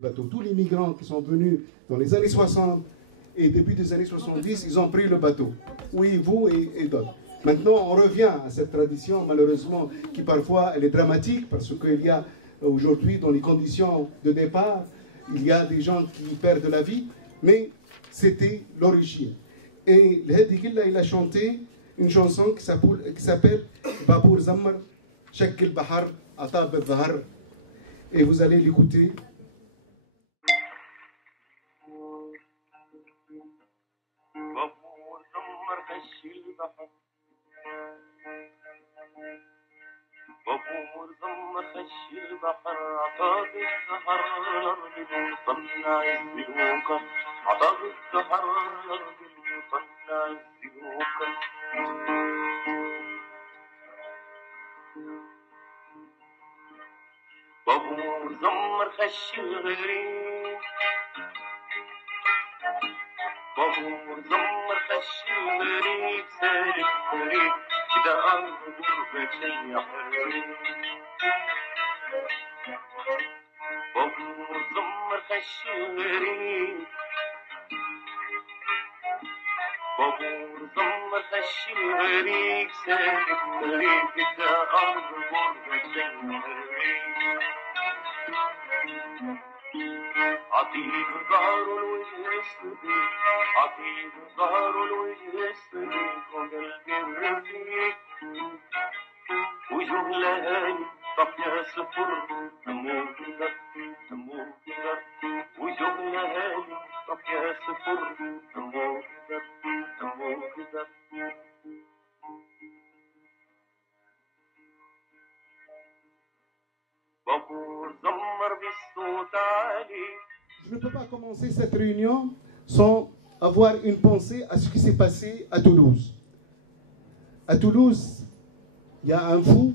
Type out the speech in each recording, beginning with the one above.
bateau. Tous les migrants qui sont venus dans les années 60 et début des années 70, ils ont pris le bateau. Oui, vous et d'autres. Maintenant, on revient à cette tradition, malheureusement, qui parfois elle est dramatique, parce qu'il y a aujourd'hui, dans les conditions de départ, il y a des gens qui perdent la vie, mais c'était l'origine. Et le Hedi Killa, il a chanté une chanson qui s'appelle Babour Zammar, Shak al-Bahar, Atab al-Zahar. Et vous allez l'écouter. بابور ضم خش البحر عطاب السهر الأرض المصنع الزلوكة عطاب السهر الأرض المصنع الزلوكة بابور ضم خش الغريب بابور ضم خش الغريب سالك غريب كده أرض غربة يا حريم بابور ضم خش الغريب بابور ضم خش الغريب سالك غريب كده أرض غربة يا حريم عطيب ظهره الوجه الصديق عطيب ظهره الوجه الصديق وقلبي الرفيق وجوه لهاني طب يا سفر دموع كذا دموع كذا وجوه لهاني طب يا سفر دموع كذا دموع كذا بابور زمر بالصوت عالي. Je ne peux pas commencer cette réunion sans avoir une pensée à ce qui s'est passé à Toulouse. À Toulouse, il y a un fou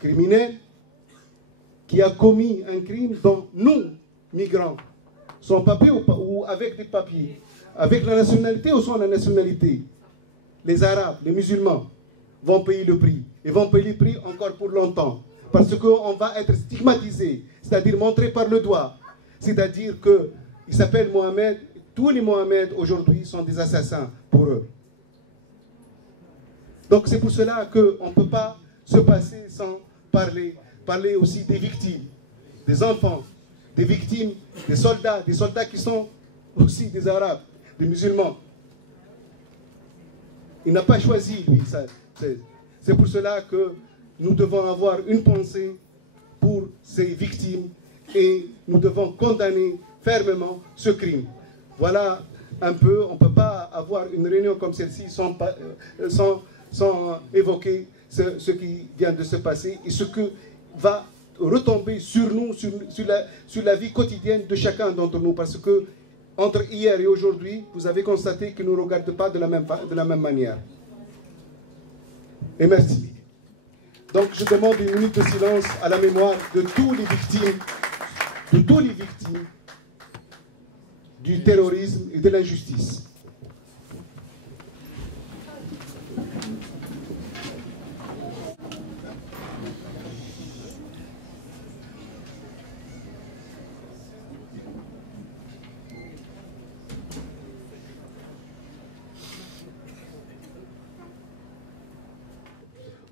criminel qui a commis un crime dont nous, migrants, sans papier ou avec des papiers, avec la nationalité ou sans la nationalité, les Arabes, les musulmans, vont payer le prix. Et vont payer le prix encore pour longtemps. Parce qu'on va être stigmatisé, c'est-à-dire montré par le doigt. C'est-à-dire qu'il s'appelle Mohamed, tous les Mohamed aujourd'hui sont des assassins pour eux. Donc c'est pour cela qu'on ne peut pas se passer sans parler aussi des victimes, des enfants, des victimes, des soldats qui sont aussi des Arabes, des musulmans. Il n'a pas choisi, lui. C'est pour cela que nous devons avoir une pensée pour ces victimes et nous devons condamner fermement ce crime. Voilà un peu, on ne peut pas avoir une réunion comme celle-ci sans évoquer ce qui vient de se passer et ce que va retomber sur nous, sur la vie quotidienne de chacun d'entre nous. Parce que entre hier et aujourd'hui, vous avez constaté qu'ils ne nous regardent pas de la même manière. Et merci. Donc je demande une minute de silence à la mémoire de tous les victimes du terrorisme et de l'injustice.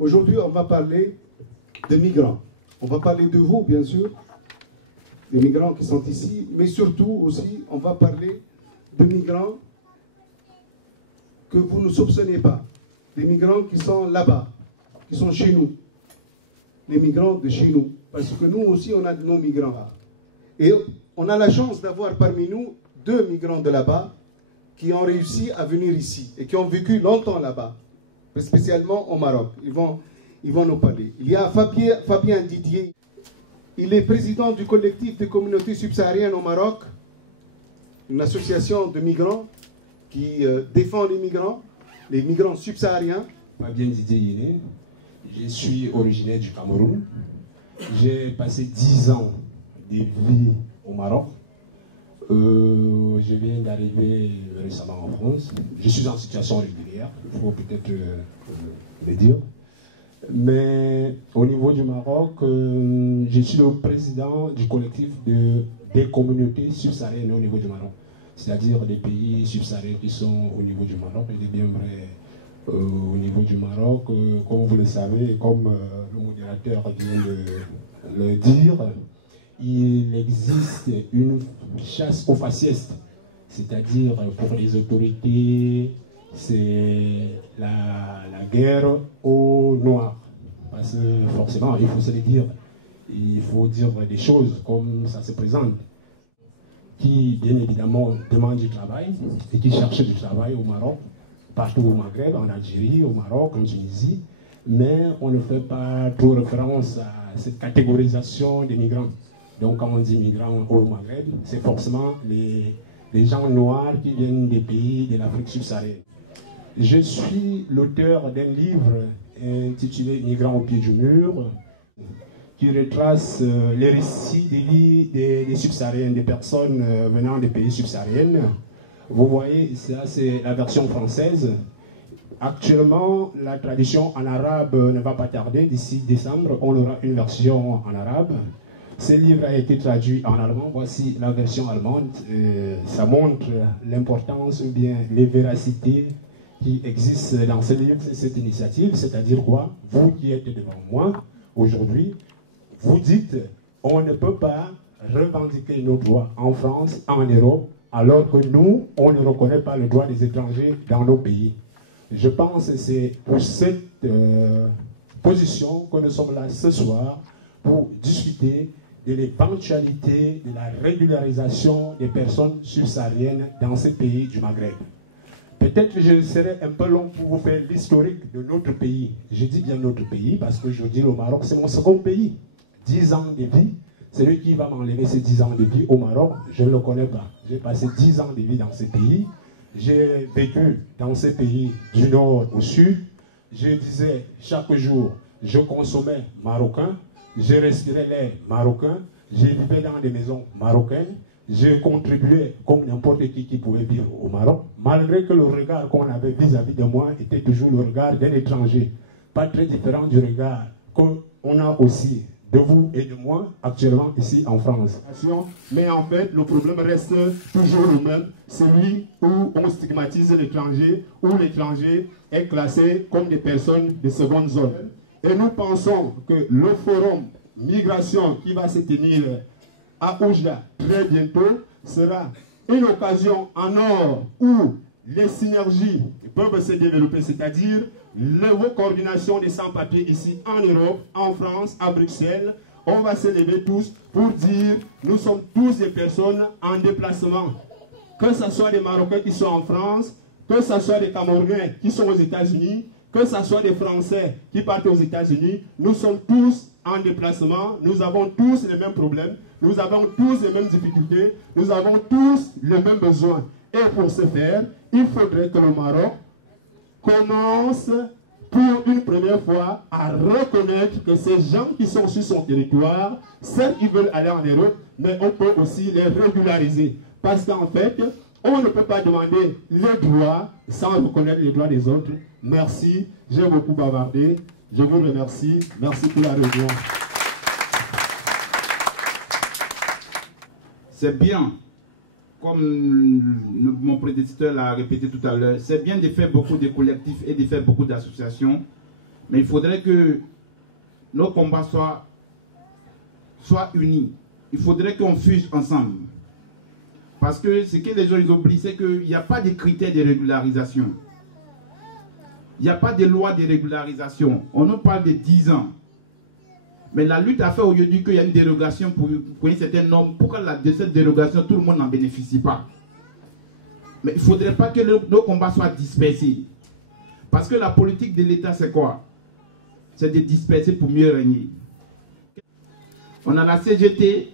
Aujourd'hui, on va parler de migrants. On va parler de vous, bien sûr, des migrants qui sont ici, mais surtout aussi, on va parler de migrants que vous ne soupçonnez pas, des migrants qui sont là-bas, qui sont chez nous, les migrants de chez nous, parce que nous aussi, on a de nos migrants. Et on a la chance d'avoir parmi nous 2 migrants de là-bas qui ont réussi à venir ici et qui ont vécu longtemps là-bas, spécialement au Maroc. Ils vont nous parler. Il y a Fabien Didier. Il est président du collectif des communautés subsahariennes au Maroc, une association de migrants qui défend les migrants subsahariens. Fabien Didier Yéné, je suis originaire du Cameroun. J'ai passé 10 ans de vie au Maroc. Je viens d'arriver récemment en France. Je suis en situation régulière, il faut peut-être le dire. Mais au niveau du Maroc, je suis le président du collectif des communautés subsahariennes au niveau du Maroc. C'est-à-dire des pays subsahariens qui sont au niveau du Maroc. Il est bien vrai, au niveau du Maroc, comme vous le savez, comme le modérateur vient de le dire, il existe une chasse aux faciès. C'est-à-dire pour les autorités, c'est la guerre aux Noirs. Parce que forcément, il faut se le dire, il faut dire des choses comme ça se présente, qui bien évidemment demandent du travail et qui cherchent du travail au Maroc, partout au Maghreb, en Algérie, au Maroc, en Tunisie, mais on ne fait pas trop référence à cette catégorisation des migrants. Donc quand on dit migrants au Maghreb, c'est forcément les gens noirs qui viennent des pays de l'Afrique subsaharienne. Je suis l'auteur d'un livre intitulé « Migrants au pied du mur » qui retrace les récits des vies des subsahariennes, des personnes venant des pays subsahariennes. Vous voyez, ça c'est la version française. Actuellement, la traduction en arabe ne va pas tarder. D'ici décembre, on aura une version en arabe. Ce livre a été traduit en allemand. Voici la version allemande. Ça montre l'importance ou bien les véracités qui existent dans ce livre, cette initiative. C'est-à-dire quoi? Vous qui êtes devant moi aujourd'hui, vous dites on ne peut pas revendiquer nos droits en France, en Europe, alors que nous, on ne reconnaît pas le droit des étrangers dans nos pays. Je pense que c'est pour cette position que nous sommes là ce soir pour discuter de l'éventualité de la régularisation des personnes subsahariennes dans ces pays du Maghreb. Peut-être que je serai un peu long pour vous faire l'historique de notre pays. Je dis bien notre pays parce qu'aujourd'hui le Maroc c'est mon second pays. 10 ans de vie, celui qui va m'enlever ces 10 ans de vie au Maroc, je ne le connais pas. J'ai passé 10 ans de vie dans ces pays. J'ai vécu dans ces pays du nord au sud. Je disais chaque jour, je consommais marocain. Je respirais l'air marocain, je vivais dans des maisons marocaines, je contribuais comme n'importe qui pouvait vivre au Maroc, malgré que le regard qu'on avait vis-à-vis de moi était toujours le regard d'un étranger, pas très différent du regard qu'on a aussi de vous et de moi actuellement ici en France. Mais en fait, le problème reste toujours le même, celui où on stigmatise l'étranger, où l'étranger est classé comme des personnes de seconde zone. Et nous pensons que le forum migration qui va se tenir à Oujda très bientôt sera une occasion en or où les synergies peuvent se développer, c'est-à-dire la coordination des sans-papiers ici en Europe, en France, à Bruxelles. On va se lever tous pour dire nous sommes tous des personnes en déplacement. Que ce soit des Marocains qui sont en France, que ce soit des Camerounais qui sont aux États-Unis, que ce soit des Français qui partent aux États-Unis, nous sommes tous en déplacement, nous avons tous les mêmes problèmes, nous avons tous les mêmes difficultés, nous avons tous les mêmes besoins. Et pour ce faire, il faudrait que le Maroc commence pour une première fois à reconnaître que ces gens qui sont sur son territoire, certes ils veulent aller en Europe, mais on peut aussi les régulariser. Parce qu'en fait, on ne peut pas demander les droits sans reconnaître les droits des autres. Merci, j'ai beaucoup bavardé. Je vous remercie. Merci pour la réunion. C'est bien, comme mon prédécesseur l'a répété tout à l'heure, c'est bien de faire beaucoup de collectifs et de faire beaucoup d'associations, mais il faudrait que nos combats soient unis. Il faudrait qu'on fuse ensemble. Parce que ce que les gens ils oublient, c'est qu'il n'y a pas de critères de régularisation. Il n'y a pas de loi de régularisation. On nous parle de 10 ans. Mais la lutte a fait aujourd'hui qu'il y a une dérogation pour une certaine norme. Pourquoi de cette dérogation, tout le monde n'en bénéficie pas? Mais il ne faudrait pas que nos combats soient dispersés. Parce que la politique de l'État, c'est quoi? C'est de disperser pour mieux régner. On a la CGT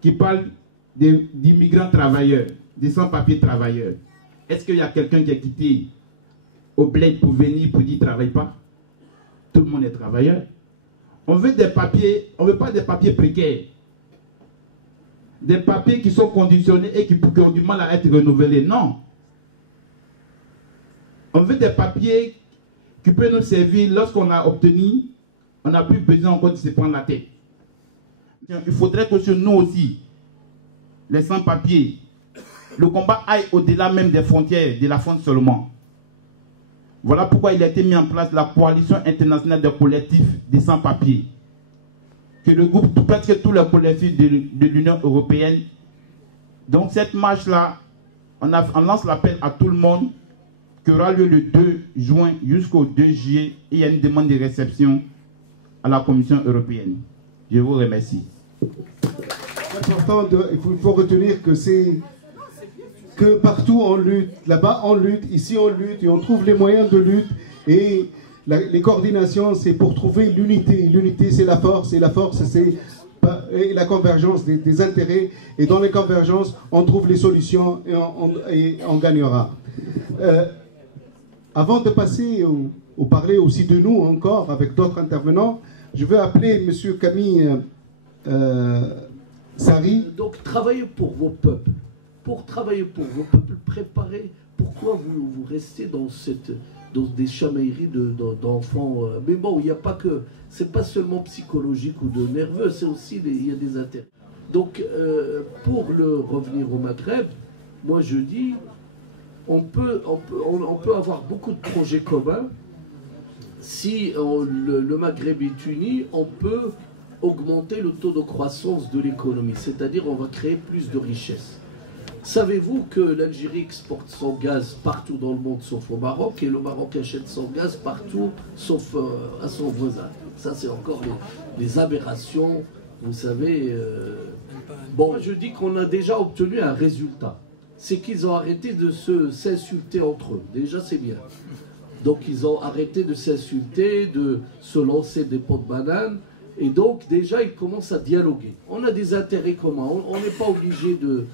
qui parle d'immigrants travailleurs, des sans-papiers travailleurs. Est-ce qu'il y a quelqu'un qui a quitté au bled pour venir pour dire qu'il ne travaille pas? Tout le monde est travailleur. On veut des papiers, on ne veut pas des papiers précaires. Des papiers qui sont conditionnés et qui ont du mal à être renouvelés. Non. On veut des papiers qui peut nous servir lorsqu'on a obtenu, on n'a plus besoin encore de se prendre la tête. Il faudrait que sur nous aussi, les sans-papiers, le combat aille au-delà même des frontières de la France seulement. Voilà pourquoi il a été mis en place la coalition internationale des collectifs des sans-papiers, que le groupe presque tous les collectifs de l'Union européenne. Donc cette marche-là, on lance l'appel à tout le monde, qui aura lieu le 2 juin jusqu'au 2 juillet, et il y a une demande de réception à la Commission européenne. Je vous remercie. Important, il faut retenir que c'est que partout on lutte, là-bas on lutte, ici on lutte, et on trouve les moyens de lutte, et les coordinations c'est pour trouver l'unité. L'unité c'est la force, et la force c'est la convergence des intérêts, et dans les convergences on trouve les solutions et on gagnera. Avant de passer au parler aussi de nous encore avec d'autres intervenants, je veux appeler M. Camille Sari. Donc travaillez pour vos peuples. Pour travailler pour vos peuples, préparez. Pourquoi vous restez dans des chamailleries d'enfants? Mais bon, il n'y a pas que... C'est pas seulement psychologique ou de nerveux, c'est aussi il y a des intérêts. Donc, pour revenir au Maghreb, moi je dis, on peut avoir beaucoup de projets communs. Si le Maghreb est uni, on peut augmenter le taux de croissance de l'économie, c'est-à-dire on va créer plus de richesses. Savez-vous que l'Algérie exporte son gaz partout dans le monde sauf au Maroc, et le Maroc achète son gaz partout sauf à son voisin? Ça c'est encore les aberrations, vous savez. Bon, je dis qu'on a déjà obtenu un résultat. C'est qu'ils ont arrêté de s'insulter entre eux. Déjà c'est bien. Donc ils ont arrêté de s'insulter, de se lancer des pots de banane. Et donc déjà ils commencent à dialoguer. On a des intérêts communs. On n'est pas obligé de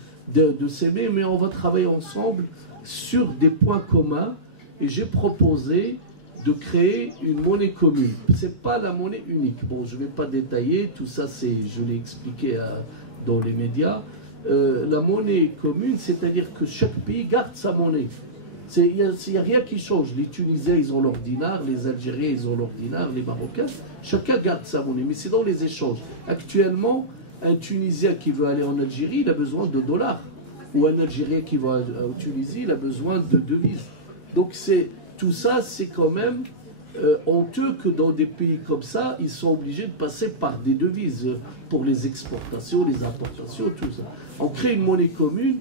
s'aimer, mais on va travailler ensemble sur des points communs. Et j'ai proposé de créer une monnaie commune. C'est pas la monnaie unique. Bon, je ne vais pas détailler. Tout ça, je l'ai expliqué dans les médias. La monnaie commune, c'est-à-dire que chaque pays garde sa monnaie. Il n'y a rien qui change. Les Tunisiens, ils ont leur dinar, les Algériens, ils ont leur dinar, les Marocains. Chacun garde sa monnaie, mais c'est dans les échanges. Actuellement, un Tunisien qui veut aller en Algérie, il a besoin de dollars. Ou un Algérien qui va en Tunisie, il a besoin de devises. Donc tout ça, c'est quand même honteux que dans des pays comme ça, ils sont obligés de passer par des devises pour les exportations, les importations, tout ça. On crée une monnaie commune.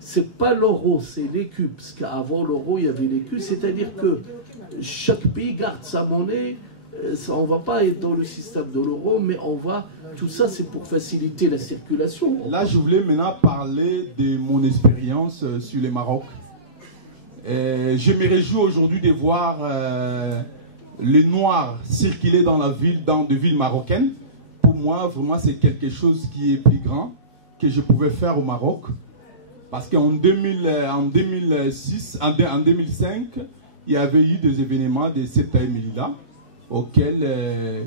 C'est pas l'euro, c'est l'écu, parce qu'avant l'euro, il y avait l'écu, c'est-à-dire que chaque pays garde sa monnaie, on va pas être dans le système de l'euro, mais tout ça c'est pour faciliter la circulation. Là, je voulais maintenant parler de mon expérience sur le Maroc. Je me réjouis aujourd'hui de voir les Noirs circuler dans des villes marocaines. Pour moi, vraiment, c'est quelque chose qui est plus grand que je pouvais faire au Maroc. Parce qu'en 2005, il y avait eu des événements de Ceuta et Melilla auxquels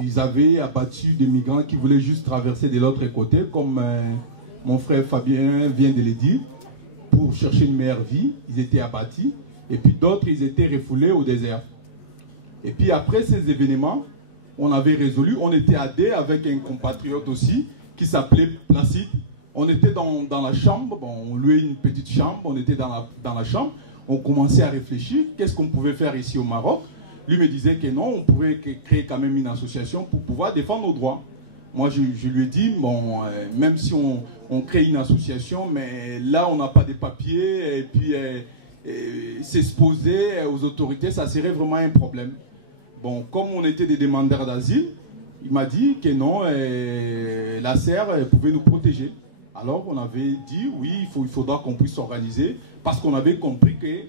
ils avaient abattu des migrants qui voulaient juste traverser de l'autre côté, comme mon frère Fabien vient de le dire, pour chercher une meilleure vie. Ils étaient abattus. Et puis d'autres, ils étaient refoulés au désert. Et puis après ces événements, on avait résolu, on était aidé avec un compatriote aussi, qui s'appelait Placide. On était dans la chambre, on louait une petite chambre, on était dans la chambre, on commençait à réfléchir, qu'est-ce qu'on pouvait faire ici au Maroc. Lui me disait que non, on pouvait créer quand même une association pour pouvoir défendre nos droits. Moi, je lui ai dit, bon, même si on crée une association, mais là, on n'a pas de papiers, et puis s'exposer aux autorités, ça serait vraiment un problème. Bon, comme on était des demandeurs d'asile, il m'a dit que non, la CER pouvait nous protéger. Alors on avait dit oui, il faudra qu'on puisse s'organiser parce qu'on avait compris que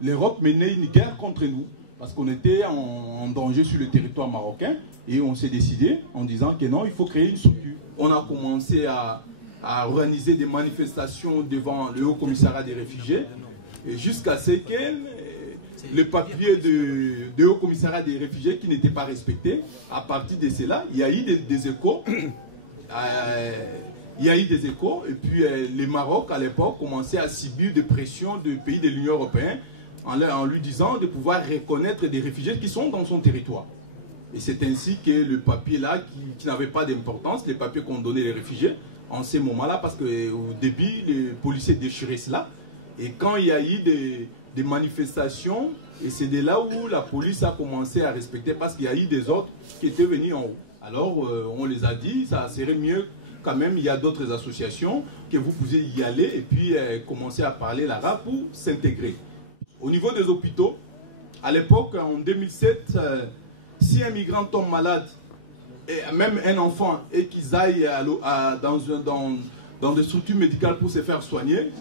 l'Europe menait une guerre contre nous parce qu'on était en danger sur le territoire marocain et on s'est décidé en disant que non, il faut créer une structure. On a commencé à organiser des manifestations devant le Haut Commissariat des réfugiés jusqu'à ce que le papier de Haut Commissariat des réfugiés qui n'était pas respecté. À partir de cela, il y a eu des échos. Il y a eu des échos et puis le Maroc à l'époque commençait à subir des pressions de pays de l'Union européenne en lui disant de pouvoir reconnaître des réfugiés qui sont dans son territoire. Et c'est ainsi que le papier là, qui n'avait pas d'importance, les papiers qu'on donnait les réfugiés, en ces moments-là, parce qu'au début, les policiers déchiraient cela. Et quand il y a eu des manifestations, et c'est de là où la police a commencé à respecter, parce qu'il y a eu des ordres qui étaient venus en haut. Alors, on les a dit, ça serait mieux quand même, il y a d'autres associations, que vous pouviez y aller et puis commencer à parler l'arabe pour s'intégrer. Au niveau des hôpitaux, à l'époque, en 2007, si un migrant tombe malade, et même un enfant, et qu'ils aillent dans des structures médicales pour se faire soigner,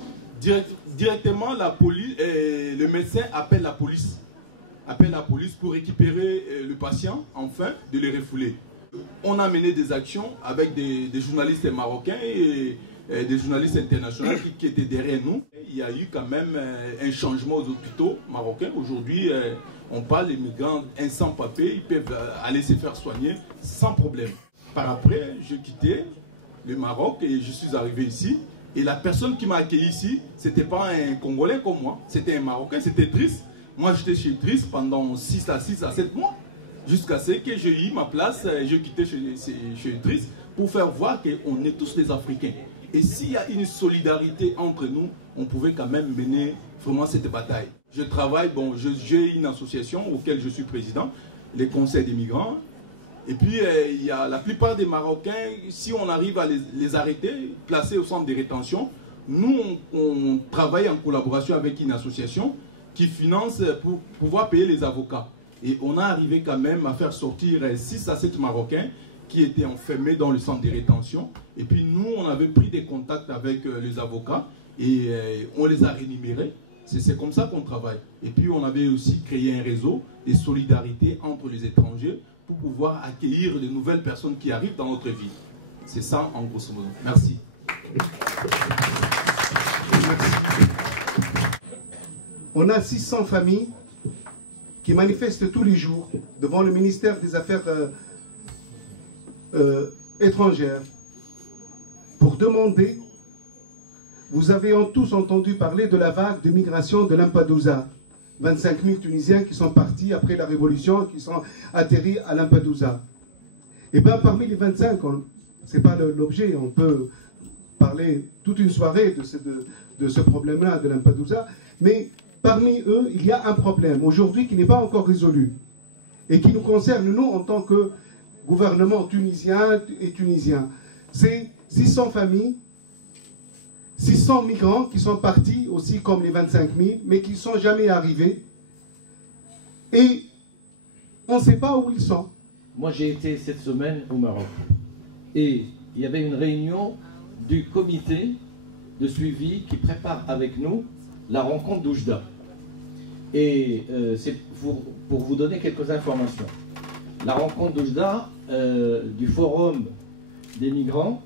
directement la police, le médecin appelle la police pour récupérer le patient, enfin, de le refouler. On a mené des actions avec des journalistes marocains et des journalistes internationaux qui étaient derrière nous. Il y a eu quand même un changement aux hôpitaux marocains. Aujourd'hui, on parle des migrants sans papier, ils peuvent aller se faire soigner sans problème. Par après, j'ai quitté le Maroc et je suis arrivé ici. Et la personne qui m'a accueilli ici, ce n'était pas un Congolais comme moi, c'était un Marocain, c'était Driss. Moi, j'étais chez Driss pendant 6 à 7 mois. Jusqu'à ce que j'ai eu ma place, j'ai quitté chez Driss pour faire voir qu'on est tous des Africains. Et s'il y a une solidarité entre nous, on pouvait quand même mener vraiment cette bataille. Je travaille, bon, j'ai une association auquel je suis président, les conseils des migrants. Et puis, il y a la plupart des Marocains, si on arrive à les arrêter, placer au centre de rétention, nous, on travaille en collaboration avec une association qui finance pour pouvoir payer les avocats. Et on a arrivé quand même à faire sortir 6 à 7 Marocains qui étaient enfermés dans le centre de rétention. Et puis nous, on avait pris des contacts avec les avocats et on les a rémunérés. C'est comme ça qu'on travaille. Et puis on avait aussi créé un réseau de solidarité entre les étrangers pour pouvoir accueillir de nouvelles personnes qui arrivent dans notre ville. C'est ça en grosso modo. Merci. On a 600 familles qui manifestent tous les jours devant le ministère des Affaires étrangères pour demander, vous avez tous entendu parler de la vague de migration de Lampedusa, 25 000 Tunisiens qui sont partis après la révolution, qui sont atterris à Lampedusa. Et bien parmi les 25, ce n'est pas l'objet, on peut parler toute une soirée de ce problème-là de Lampedusa, mais parmi eux, il y a un problème aujourd'hui qui n'est pas encore résolu et qui nous concerne, nous, en tant que gouvernement tunisien et tunisien. C'est 600 familles, 600 migrants qui sont partis aussi comme les 25 000, mais qui ne sont jamais arrivés. Et on ne sait pas où ils sont. Moi, j'ai été cette semaine au Maroc. Et il y avait une réunion du comité de suivi qui prépare avec nous la rencontre d'Oujda. Et c'est pour vous donner quelques informations. La rencontre d'Oujda, du forum des migrants,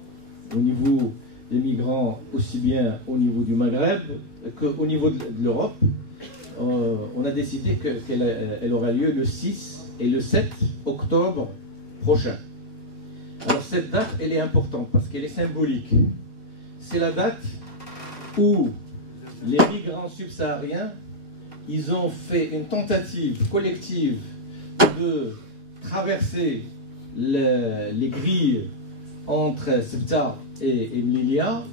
au niveau des migrants aussi bien au niveau du Maghreb qu'au niveau de l'Europe, on a décidé qu'elle aura lieu le 6 et le 7 octobre prochain. Alors cette date, elle est importante parce qu'elle est symbolique. C'est la date où les migrants subsahariens, ils ont fait une tentative collective de traverser les grilles entre Ceuta et Melilla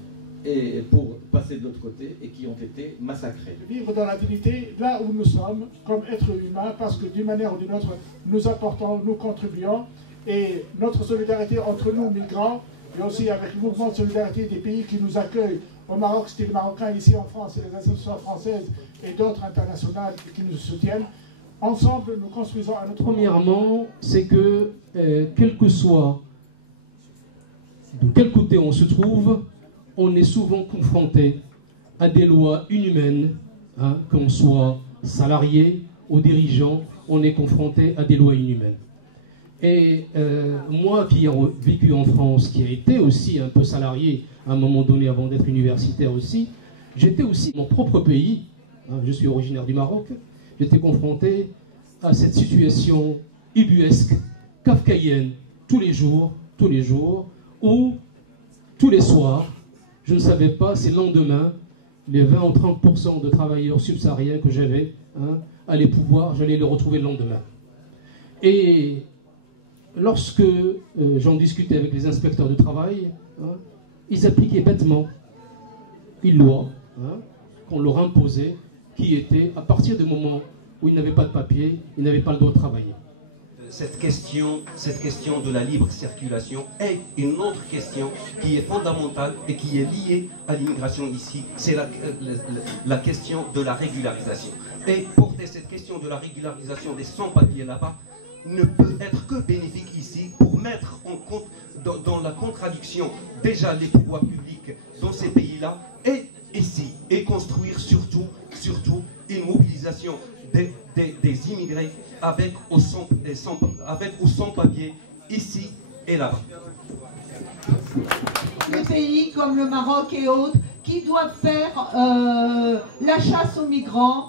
et pour passer de l'autre côté et qui ont été massacrés. Vivre dans la dignité là où nous sommes comme êtres humains parce que d'une manière ou d'une autre nous apportons, nous contribuons et notre solidarité entre nous migrants et aussi avec le mouvement de solidarité des pays qui nous accueillent. Au Maroc, c'était les Marocains, ici en France, c'est les associations françaises et d'autres internationales qui nous soutiennent. Ensemble, nous construisons à notre... Premièrement, c'est que, quel que soit de quel côté on se trouve, on est souvent confronté à des lois inhumaines, hein, qu'on soit salarié ou dirigeant, on est confronté à des lois inhumaines. Et moi qui ai vécu en France, qui a été aussi un peu salarié à un moment donné avant d'être universitaire aussi, j'étais aussi mon propre pays, hein, je suis originaire du Maroc, j'étais confronté à cette situation ubuesque, kafkaïenne, tous les jours, où tous les soirs, je ne savais pas si le lendemain, les 20 ou 30% de travailleurs subsahariens que j'avais, hein, j'allais les retrouver le lendemain. Et lorsque j'en discutais avec les inspecteurs du travail, hein, ils appliquaient bêtement une loi, hein, qu'on leur imposait, qui était, à partir du moment où ils n'avaient pas de papier, ils n'avaient pas le droit de travailler. Cette question de la libre circulation est une autre question qui est fondamentale et qui est liée à l'immigration ici. C'est la question de la régularisation. Et porter cette question de la régularisation des sans-papiers là-bas ne peut être que bénéfique ici pour mettre en compte dans la contradiction déjà les pouvoirs publics dans ces pays-là et ici, et construire surtout une mobilisation des immigrés avec ou sans papier ici et là-bas. Les pays comme le Maroc et autres qui doivent faire la chasse aux migrants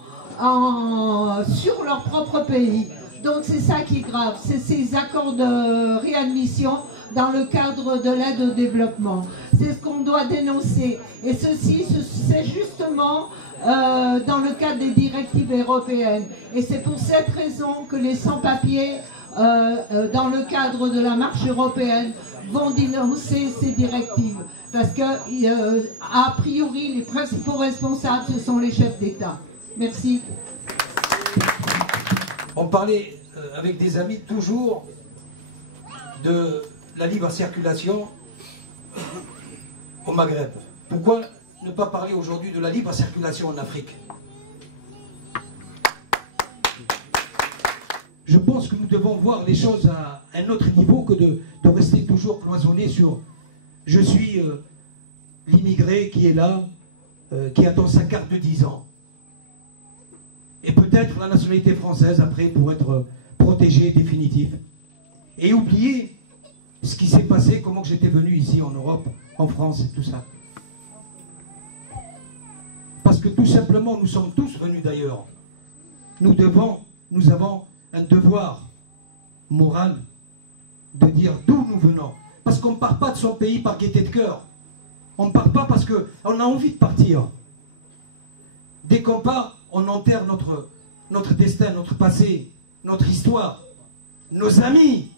sur leur propre pays. Donc c'est ça qui est grave, c'est ces accords de réadmission dans le cadre de l'aide au développement. C'est ce qu'on doit dénoncer. Et ceci, c'est justement dans le cadre des directives européennes. Et c'est pour cette raison que les sans-papiers, dans le cadre de la marche européenne, vont dénoncer ces directives. Parce que, a priori, les principaux responsables, ce sont les chefs d'État. Merci. On parlait avec des amis toujours de la libre circulation au Maghreb. Pourquoi ne pas parler aujourd'hui de la libre circulation en Afrique? Je pense que nous devons voir les choses à un autre niveau que de rester toujours cloisonné sur « je suis l'immigré qui est là, qui attend sa carte de 10 ans ». Et peut-être la nationalité française après pour être protégée définitif. Et oublier ce qui s'est passé, comment j'étais venu ici en Europe, en France et tout ça. Parce que tout simplement, nous sommes tous venus d'ailleurs. Nous avons un devoir moral de dire d'où nous venons. Parce qu'on ne part pas de son pays par gaieté de cœur. On ne part pas parce qu'on a envie de partir. Dès qu'on part, on enterre notre destin, notre passé, notre histoire, nos amis,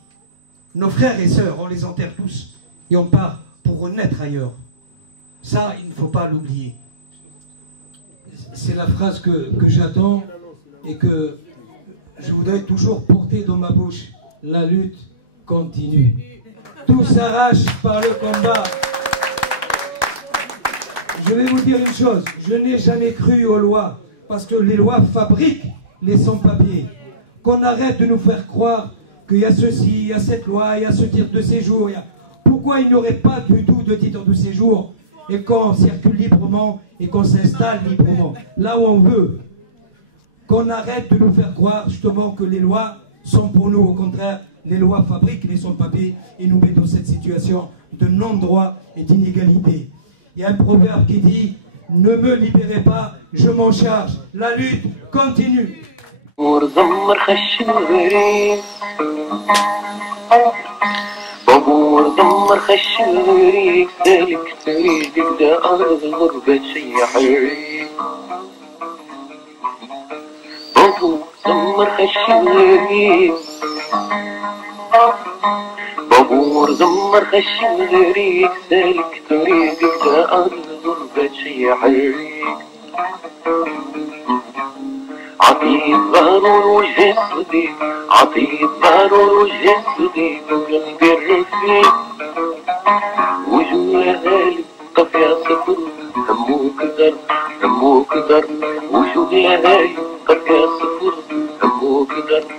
nos frères et sœurs, on les enterre tous. Et on part pour renaître ailleurs. Ça, il ne faut pas l'oublier. C'est la phrase que j'attends et que je voudrais toujours porter dans ma bouche. La lutte continue. Tout s'arrache par le combat. Je vais vous dire une chose, je n'ai jamais cru aux lois, parce que les lois fabriquent les sans-papiers. Qu'on arrête de nous faire croire qu'il y a ceci, il y a cette loi, il y a ce titre de séjour. Pourquoi il n'y aurait pas du tout de titre de séjour et qu'on circule librement et qu'on s'installe librement, là où on veut? Qu'on arrête de nous faire croire justement que les lois sont pour nous. Au contraire, les lois fabriquent les sans-papiers et nous mettent dans cette situation de non-droit et d'inégalité. Il y a un proverbe qui dit « Ne me libérez pas, je m'en charge. La lutte continue. » بابور زمر خشم غريك سالك طريقك دا الغربة شي حريك عطيب ضرور وجه صديق عطيب ضرور وجه صديق وقلبي الرفيق وجوه هالي طف يا صفر هموك ضرب وجوه هالي طف يا صفر هموك ضرب